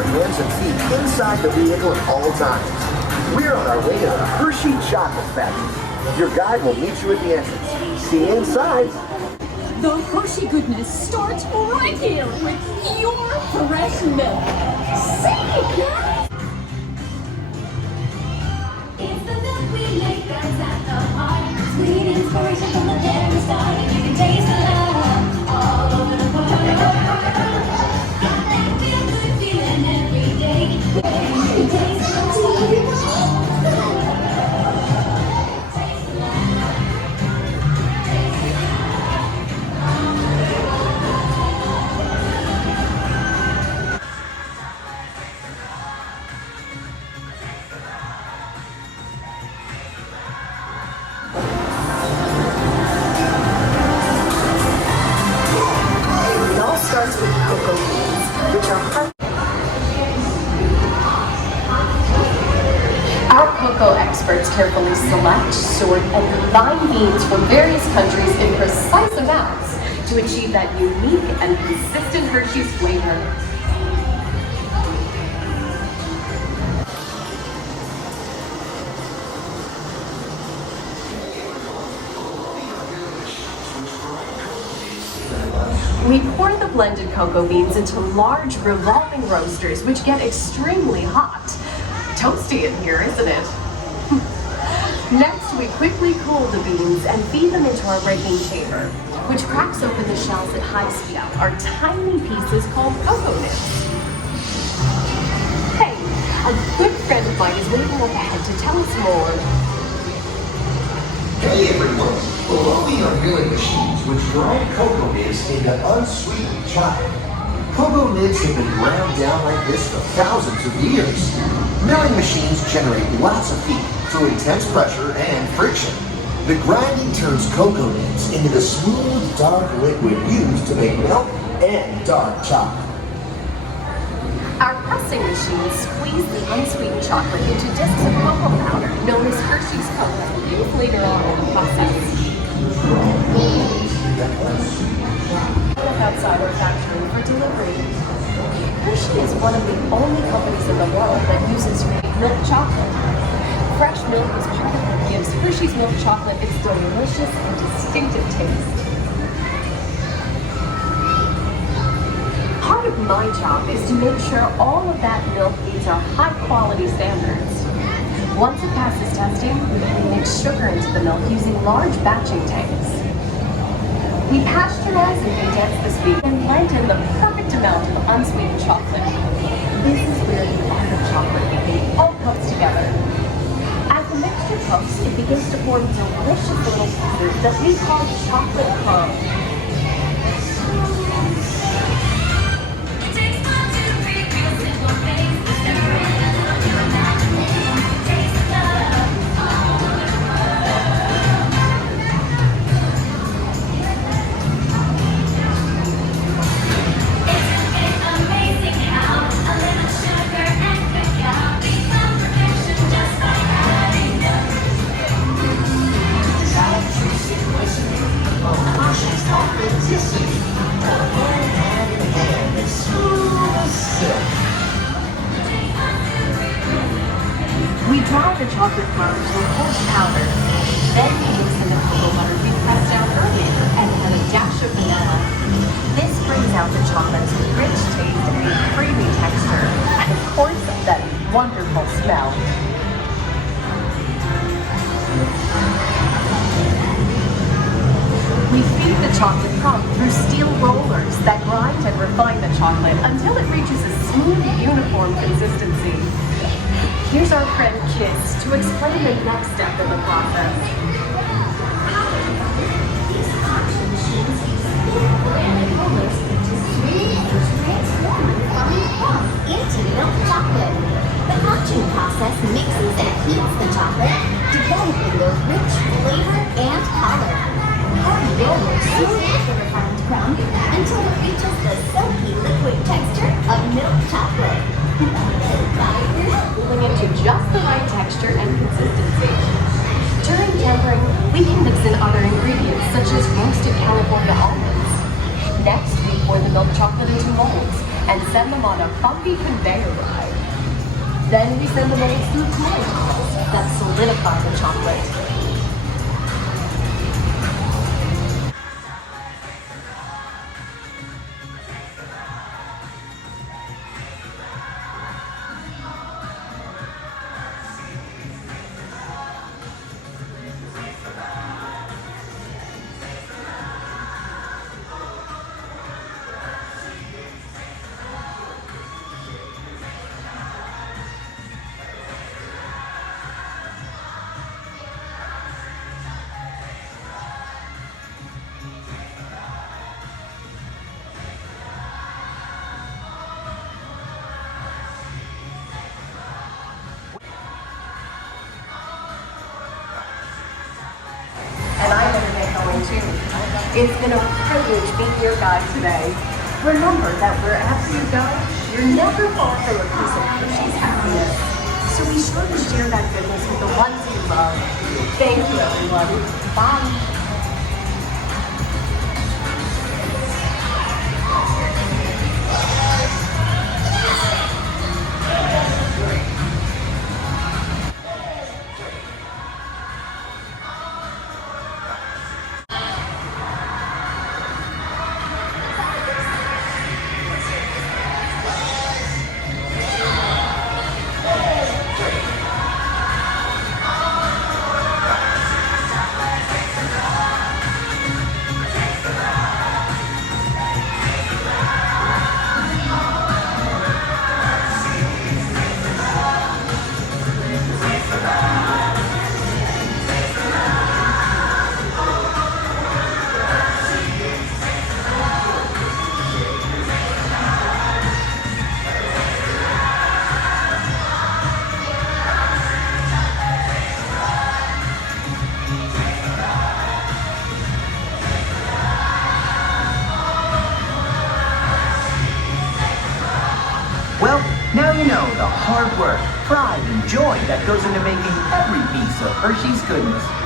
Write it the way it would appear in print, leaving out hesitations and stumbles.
your hands and feet inside the vehicle at all times. We're on our way to the Hershey Chocolate Factory. Your guide will meet you at the entrance. See you inside. The Hershey goodness starts right here with pure fresh milk. Say it, guys! It's the milk we make that's at the heart. Sweet inspiration from the very start, and you can taste the love all over the world. Got that feel good feeling every day. You can taste the love. Starts with cocoa beans, which are Our cocoa experts carefully select, sort, and combine beans from various countries in precise amounts to achieve that unique and consistent Hershey's flavor. We pour the blended cocoa beans into large revolving roasters, which get extremely hot. Toasty in here, isn't it? Next, we quickly cool the beans and feed them into our breaking chamber, which cracks open the shells at high speed out our tiny pieces called cocoa nibs. Hey, a good friend of mine is waiting up ahead to tell us more. Hey everyone, below me are milling machines which grind cocoa nibs into unsweetened chocolate. Cocoa nibs have been ground down like this for thousands of years. Milling machines generate lots of heat through intense pressure and friction. The grinding turns cocoa nibs into the smooth, dark liquid used to make milk and dark chocolate. Our pressing machines squeeze the unsweetened chocolate into discs of cocoa powder, known as Hershey's cocoa, used later on in the process. Look outside our factory for delivery. Hershey is one of the only companies in the world that uses milk chocolate. Fresh milk is part of what gives Hershey's milk chocolate its delicious and distinctive taste. Part of my job is to make sure all of that milk meets our high-quality standards. Once it passes testing, we mix sugar into the milk using large batching tanks. We pasteurize and condense this bean and blend in the perfect amount of unsweetened chocolate. This is where the art of chocolate making all comes together. As the mixture cooks, it begins to form delicious little pieces that we call chocolate crumbs. We dry the chocolate crumbs to a coarse powder. Then we mix in the cocoa butter we pressed down earlier and add a dash of vanilla. This brings out the chocolate's rich taste and creamy texture, and of course, that wonderful smell. We feed the chocolate crumb through steel rollers that grind and refine the chocolate until it reaches a smooth, uniform consistency. Here's our friend Kiss to explain the next step in the process. These punching machines use thin granite rollers to smooth and transform refined crumb into milk chocolate. The punching process mixes and heats the chocolate, developing the rich flavor and color. Hard rollers smooth the refined crumb until it reaches the silky liquid texture of milk chocolate. Rolling into just the right texture and consistency. During tempering, we can mix in other ingredients such as roasted California almonds. Next, we pour the milk chocolate into molds and send them on a bumpy conveyor ride. Then we send the molds through cooling columns that solidify the chocolate. And I better get going too. It's been a privilege being your guide today. Remember that wherever you go, you're never far from a piece of Hershey's happiness. So be sure to share that goodness with the ones you love. Thank you, everyone. Bye. Well, now you know the hard work, pride, and joy that goes into making every piece of Hershey's goodness.